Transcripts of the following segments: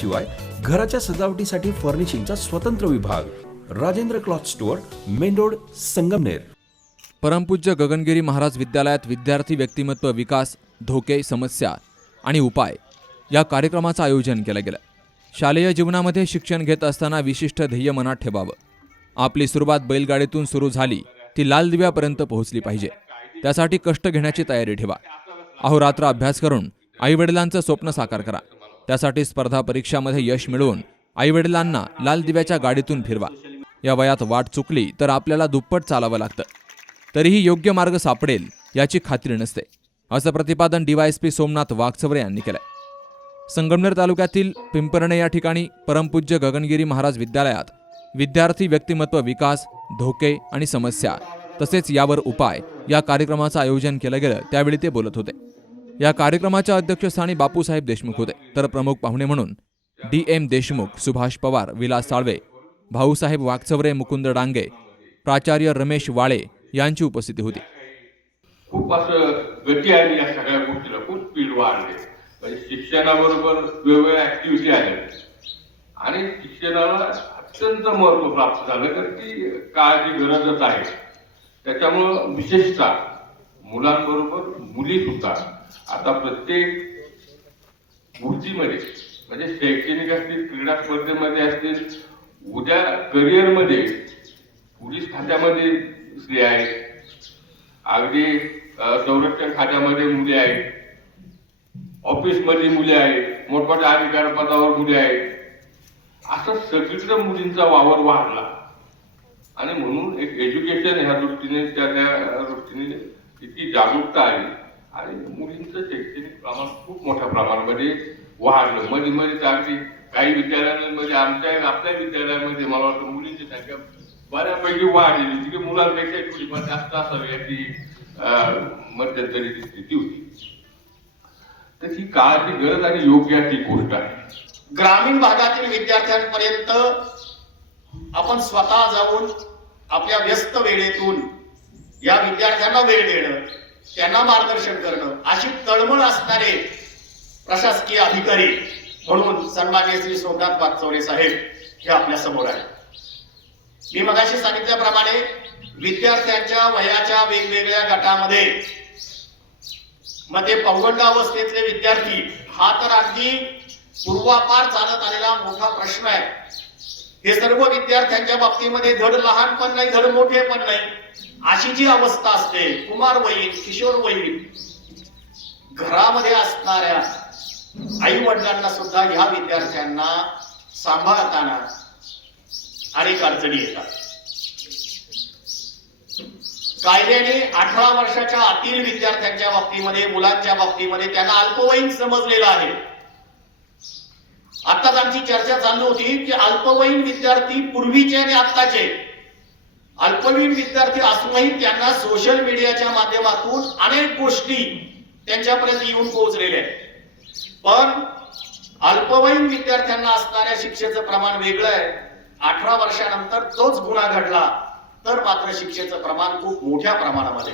शिवाय घराच्या सजावटीसाठी फर्निशिंगचा स्वतंत्र विभाग. Rajendra cloth store main road Sangamner. परमपूज्य गगनगिरी महाराज विद्यालयात विद्यार्थी व्यक्तिमत्व विकास धोके समस्या आणि उपाय या कार्यक्रमाचं आयोजन केलं गेलं. शालेय जीवनामध्ये शिक्षण घेत असताना विशिष्ट ध्येय मनात ठेवावं. आपली सुरुवात बैलगाडीतून सुरू झाली ती लाल दिव्यापर्यंत पोहोचली पाहिजे. त्यासाठी कष्ट घेण्याची तयारी ठेवा. अहोरात्र अभ्यास करून आईवडिलांचं स्वप्न साकार करा. त्यासाठी स्पर्धा परीक्षामध्ये यश मिळवून आईवडिलांना लाल दिव्याच्या गाडीतून फिरवा. या वयात वाट चुकली तर आपल्याला दुप्पट चालावं लागतं. तरीही योग्य मार्ग सापडेल याची खात्री नसते. असं प्रतिपादन डीवायएसपी सोमनाथ वाघचवरे यांनी केलंय. संगमनेर तालुक्यातील पिंपरणे या ठिकाणी परमपूज्य गगनगिरी महाराज विद्यालयात विद्यार्थी व्यक्तिमत्व विकास धोके आणि समस्या तसेच यावर उपाय या कार्यक्रमाचं आयोजन केलं गेलं त्यावेळी ते बोलत होते. या कार्यक्रमाच्या अध्यक्षस्थानी बापूसाहेब देशमुख होते. तर प्रमुख पाहुणे म्हणून डी एम देशमुख सुभाष पवार विलास साळवे भाऊसाहेब वागचवरे मुकुंद डांगे प्राचार्य रमेश वाळे यांची उपस्थिती होती. खूप असं गती आली या सगळ्या गोष्टीला. खूप स्पीड वाढले म्हणजे शिक्षणाबरोबर वेगवेगळ्या ऍक्टिव्हिटी आल्या. आणि शिक्षणाला अत्यंत महत्त्व प्राप्त झालं. तर ती काळाची गरजच आहे. त्याच्यामुळं विशेषतः मुलांबरोबर मुली सुद्धा आता प्रत्येक गोष्टीमध्ये म्हणजे शैक्षणिक असतील क्रीडा स्पर्धेमध्ये असतील उद्या करिअरमध्ये पोलीस खात्यामध्ये स्त्री आहेत. अगदी संरक्षण खात्यामध्ये मुली आहेत. ऑफिसमध्ये मुले आहेत. मोठमोठ्या अधिकार पदावर मुली आहेत. असं सगळीकडे मुलींचा वावर वाढला. आणि म्हणून एक एज्युकेशन ह्या दृष्टीने त्या त्या दृष्टीने इतकी जागरूकता आली. आणि मुलींचं शैक्षणिक प्रमाण खूप मोठ्या प्रमाणामध्ये वाढलं. मध्ये मध्ये चांगली अगदी काही विद्यालयांमध्ये आमच्या आपल्या विद्यालयामध्ये मला वाटतं मुलींची संख्या बऱ्यापैकी वाढलेली. तिथे मुलांपेक्षा थोडीफार जास्त असावी याची मध्यंतरीची स्थिती होती. तर ही काळाची गरज आणि योग्य ती गोष्ट आहे. ग्रामीण भागातील विद्यार्थ्यांपर्यंत आपण स्वतः जाऊन आपल्या व्यस्त वेळेतून या विद्यार्थ्यांना वेळ देणं त्यांना मार्गदर्शन करणं अशी तळमळ असणारे प्रशासकीय अधिकारी म्हणून सन्मान्य श्री सोमनाथ वागचौरे साहेब हे आपल्यासमोर आहे मी मगाशी सांगितल्याप्रमाणे विद्यार्थ्यांच्या वयाच्या वेगवेगळ्या गटामध्ये मध्ये पौगंड अवस्थेतले विद्यार्थी हा तर अगदी पूर्वापार चालत आलेला मोठा प्रश्न आहे. हे सर्व विद्यार्थ्यांच्या बाबतीमध्ये धड लहान पण नाही धड मोठे पण नाही. अशी जी अवस्था असते कुमार वयीन किशोर वयीन घरामध्ये असणाऱ्या आई वडिलांना सुद्धा ह्या विद्यार्थ्यांना सांभाळताना अनेक अडचणी येतात. कायद्याने अठरा वर्षाच्या आतील विद्यार्थ्यांच्या बाबतीमध्ये मुलांच्या बाबतीमध्ये त्यांना अल्पवयीन समजलेलं आहे. आताच आमची चर्चा चालू होती की अल्पवयीन विद्यार्थी पूर्वीचे आणि आत्ताचे. अल्पवयीन विद्यार्थी असूनही त्यांना सोशल मीडियाच्या माध्यमातून अनेक गोष्टी त्यांच्यापर्यंत येऊन पोहोचलेल्या आहेत. पण अल्पवयीन विद्यार्थ्यांना असणाऱ्या शिक्षेचं प्रमाण वेगळं आहे. अठरा वर्षानंतर तोच गुन्हा घडला तर मात्र शिक्षेचं प्रमाण खूप मोठ्या प्रमाणामध्ये.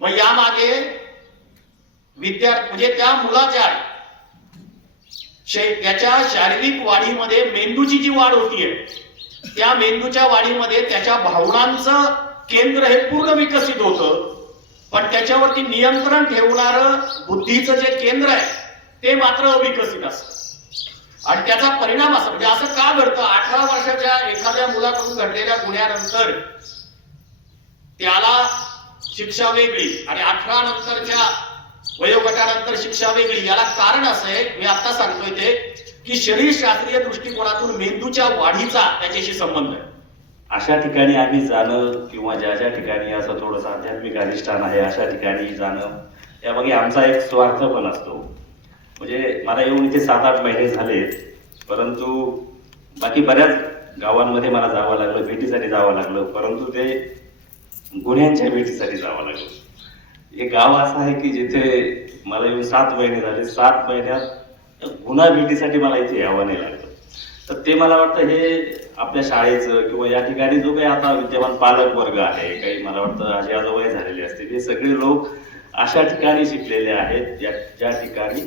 मग यामागे विद्यार्थी म्हणजे त्या मुलाच्या त्याच्या शारीरिक वाढीमध्ये मेंदूची जी वाढ होतीये त्या मेंदूच्या वाढीमध्ये त्याच्या भावनांचं केंद्र हे पूर्ण विकसित होतं. पण त्याच्यावरती नियंत्रण ठेवणार बुद्धीचं जे केंद्र आहे ते मात्र अविकसित असतं. आणि त्याचा परिणाम असा म्हणजे असं का घडतं? अठरा वर्षाच्या एखाद्या मुलाकडून घडलेल्या गुन्ह्यानंतर त्याला शिक्षा वेगळी आणि अठरा नंतरच्या वयोगटानंतर शिक्षा वेगळी. याला कारण असं आहे मी आता सांगतोय ते की शरीर शास्त्रीय दृष्टिकोनातून मेंदूच्या वाढीचा त्याच्याशी संबंध आहे. अशा ठिकाणी आम्ही जाणं किंवा ज्या ज्या ठिकाणी असं थोडंसं आध्यात्मिक अधिष्ठान आहे अशा ठिकाणी जाणं यामागे आमचा एक स्वार्थ पण असतो. म्हणजे मला येऊन इथे सात आठ महिने झालेत परंतु बाकी बऱ्याच गावांमध्ये मला जावं लागलं भेटीसाठी जावं लागलं परंतु ते गुन्ह्यांच्या भेटीसाठी जावं लागलं. हे गाव असं आहे की जिथे मला येऊन सात महिने झाले सात महिन्यात गुन्हा भेटीसाठी मला इथे यावं नाही लागलं. तर ते मला वाटतं हे आपल्या शाळेचं किंवा या ठिकाणी जो काही आता विद्यमान पालक वर्ग आहे काही मला वाटतं आजी आजोबाई झालेले असतील हे सगळे लोक अशा ठिकाणी शिकलेले आहेत ज्या ज्या ठिकाणी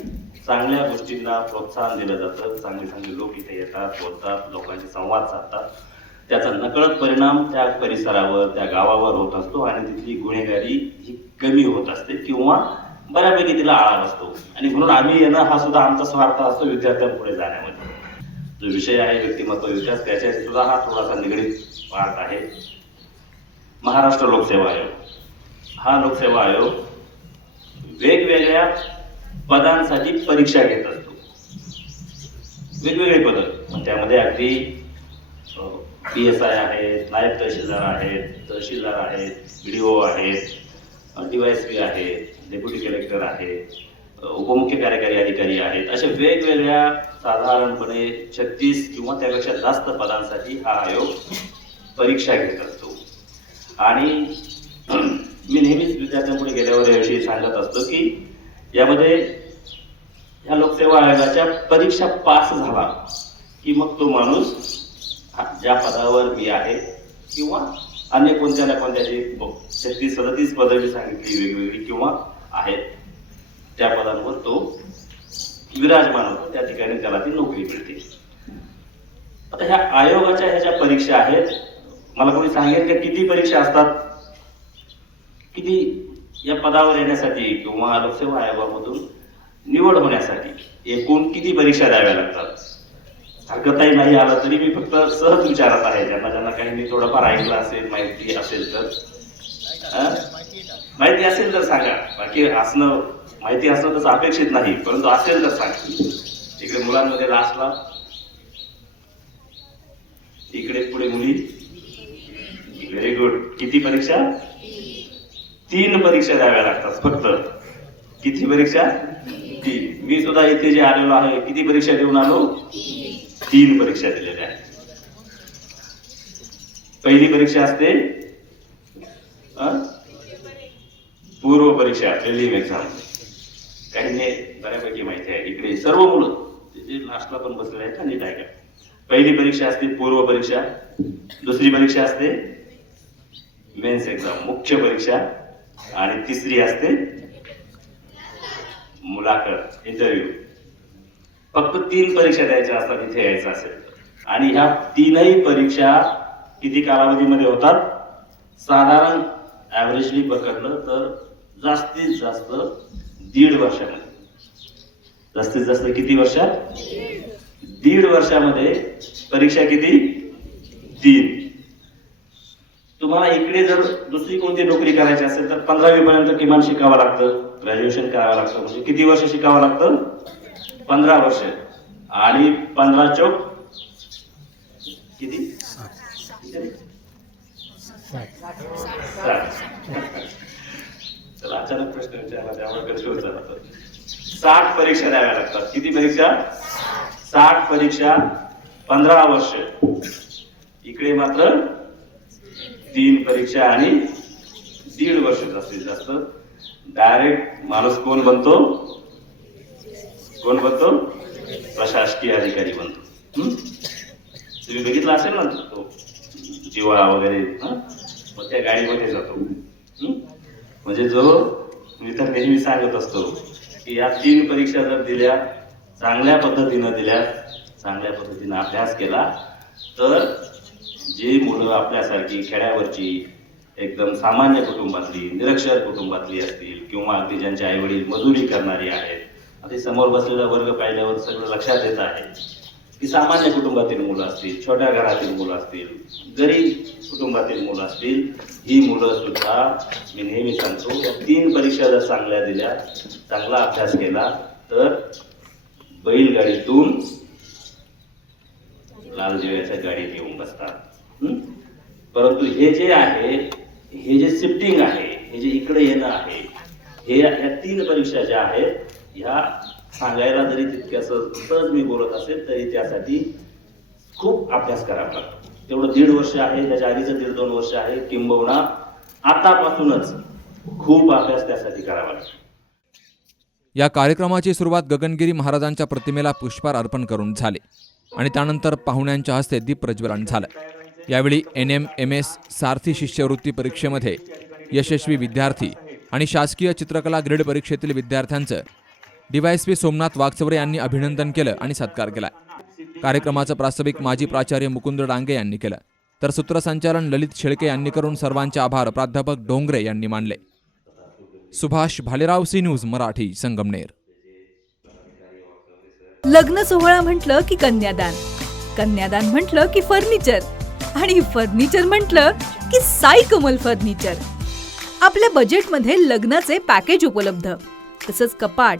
चांगल्या गोष्टींना प्रोत्साहन दिलं जातं चांगले चांगले लोक इथे येतात बोलतात लोकांशी संवाद साधतात. त्याचा नकळत परिणाम त्या परिसरावर त्या गावावर होत असतो आणि तिथली गुन्हेगारी ही कमी होत असते किंवा बऱ्यापैकी तिला आळा बसतो. आणि म्हणून आम्ही येणं हा सुद्धा आमचा स्वार्थ असतो विद्यार्थ्यांपुढे जाण्यामध्ये. जो विषय आहे व्यक्तिमत्व विकास त्याच्याशी सुद्धा हा थोडासा निगडीत पार्ट आहे. महाराष्ट्र लोकसेवा आयोग. हा लोकसेवा आयोग वेगवेगळ्या पदांसाठी परीक्षा घेत असतो. वेगवेगळे पद. त्यामध्ये अगदी पी एस आय आहेत नायब तहसीलदार आहेत तहसीलदार आहेत बी डी ओ आहेत पी आहे डेप्युटी कलेक्टर आहे उपमुख्य कार्यकारी अधिकारी आहेत अशा वेगवेगळ्या साधारणपणे छत्तीस किंवा त्यापेक्षा जास्त पदांसाठी हा आयोग परीक्षा घेत असतो. आणि मी नेहमीच विद्यार्थ्यांपुढे गेल्यावर याविषयी सांगत असतो की यामध्ये ह्या लोकसेवा आयोगाच्या परीक्षा पास झाला की मग तो माणूस हा, ज्या पदावर मी आहे किंवा अन्य कोणत्या ना कोणत्याची छत्तीस सदतीस पदं मी सांगितली वेगवेगळी किंवा आहेत. त्या पदांवर तो विराजमान होतो. त्या ठिकाणी त्याला ती नोकरी मिळते. आता ह्या आयोगाच्या ह्या ज्या परीक्षा आहेत मला कोणी सांगेल की किती परीक्षा असतात? किती या पदावर येण्यासाठी किंवा लोकसेवा आयोगामधून निवड होण्यासाठी एकूण किती परीक्षा द्याव्या लागतात? हरकतही नाही आलं तरी मी फक्त सहज विचारत आहे. ज्यांना ज्यांना काही मी थोडंफार ऐकलं असेल माहिती असेल तर. माहिती असेल तर सांगा. बाकी असणं माहिती असणं तसं अपेक्षित नाही परंतु असेल तर सांगा. इकडे मुलांमध्ये लास्टला इकडे पुढे मुली. व्हेरी गुड किती परीक्षा? तीन परीक्षा द्याव्या लागतात फक्त. किती परीक्षा? तीन. मी सुद्धा इथे जे आलेलो आहे किती परीक्षा देऊन आलो? तीन परीक्षा दिलेल्या आहेत. पहिली परीक्षा असते पूर्व परीक्षा प्रिलिम एक्झाम त्यांनी बऱ्यापैकी माहिती आहे. इकडे सर्व मुलं जे- लास्टला पण बसलेले आहेत ना नीट आहे पहिली परीक्षा असते पूर्व परीक्षा दुसरी परीक्षा असते मेन्स एक्झाम मुख्य परीक्षा आणि तिसरी असते मुलाखत इंटरव्ह्यू फक्त तीन परीक्षा द्यायच्या असतात इथे यायचं असेल. आणि ह्या तीनही परीक्षा किती कालावधीमध्ये होतात? साधारण ॲव्हरेजली पकडलं तर जास्तीत जास्त दीड वर्षामध्ये जास्तीत जास्त किती वर्षात? दीड वर्षामध्ये परीक्षा किती? तीन. तुम्हाला इकडे जर दुसरी कोणती नोकरी करायची असेल तर पंधरावी पर्यंत किमान शिकावं लागतं. ग्रॅज्युएशन करावं लागतं. म्हणजे किती वर्ष शिकावं लागतं? पंधरा वर्ष. आणि पंधरा चौक किती किती? चला अचानक प्रश्न विचारला त्यामुळे कन्फ्युज झाला साठ परीक्षा द्याव्या लागतात. किती परीक्षा? साठ परीक्षा पंधरा वर्ष. इकडे मात्र तीन परीक्षा आणि दीड वर्ष जास्तीत जास्त. डायरेक्ट माणूस कोण बनतो? कोण बनतो? प्रशासकीय अधिकारी बनतो. तुम्ही बघितलं असेल ना तो? जिवाळा वगैरे मग त्या गाडीमध्ये जातो. म्हणजे जो मी तर नेहमी सांगत असतो की या तीन परीक्षा जर दिल्या चांगल्या पद्धतीनं दिल्या चांगल्या पद्धतीनं अभ्यास केला तर जी मुलं आपल्यासारखी खेड्यावरची एकदम सामान्य कुटुंबातली निरक्षर कुटुंबातली असतील किंवा अगदी ज्यांचे आईवडील मजुरी करणारी आहेत अगदी समोर बसलेला वर्ग पाहिल्यावर सगळं लक्षात येत आहे. की सामान्य कुटुंबातील मुलं असतील छोट्या घरातील मुलं असतील गरीब कुटुंबातील मुलं असतील ही मुलं सुद्धा मी नेहमी सांगतो तीन परीक्षा जर चांगल्या दिल्या चांगला अभ्यास केला तर बैलगाडीतून लाल दिव्याच्या गाडीत येऊन बसतात. परंतु हे जे आहे हे जे शिफ्टिंग आहे हे जे इकडे येणं आहे हे या तीन परीक्षा ज्या आहेत ह्या सांगायला जरी तितक्याचं सहज मी बोलत असेल तरी त्यासाठी खूप अभ्यास करावा लागतो. तेवढं दीड वर्ष आहे त्याच्या आधीचं दीड दोन वर्ष आहे किंबहुना आतापासूनच खूप अभ्यास त्यासाठी करावा लागतो. या कार्यक्रमाची सुरुवात गगनगिरी महाराजांच्या प्रतिमेला पुष्पार अर्पण करून झाली आणि त्यानंतर पाहुण्यांच्या हस्ते दीप प्रज्वलन झालं. यावेळी N M M S Sarathi शिष्यवृत्ती परीक्षेमध्ये यशस्वी विद्यार्थी आणि शासकीय चित्रकला ग्रेड परीक्षेतील विद्यार्थ्यांचं डीवायएसपी सोमनाथ वागचवरे यांनी अभिनंदन केलं आणि सत्कार केला. कार्यक्रमाचं प्रास्ताविक माजी प्राचार्य मुकुंद डांगे यांनी केलं. तर सूत्रसंचालन ललित शेळके यांनी करून सर्वांचे आभार प्राध्यापक डोंगरे यांनी मानले. Subhash Bhalerao C news Marathi Sangamner. लग्न सोहळा म्हटलं की कन्यादान कन्यादान म्हटलं की फर्निचर आणि फर्निचर म्हटलं की साई कमल फर्निचर. आपल्या बजेटमध्ये लग्नाचे पॅकेज उपलब्ध तसंच कपाट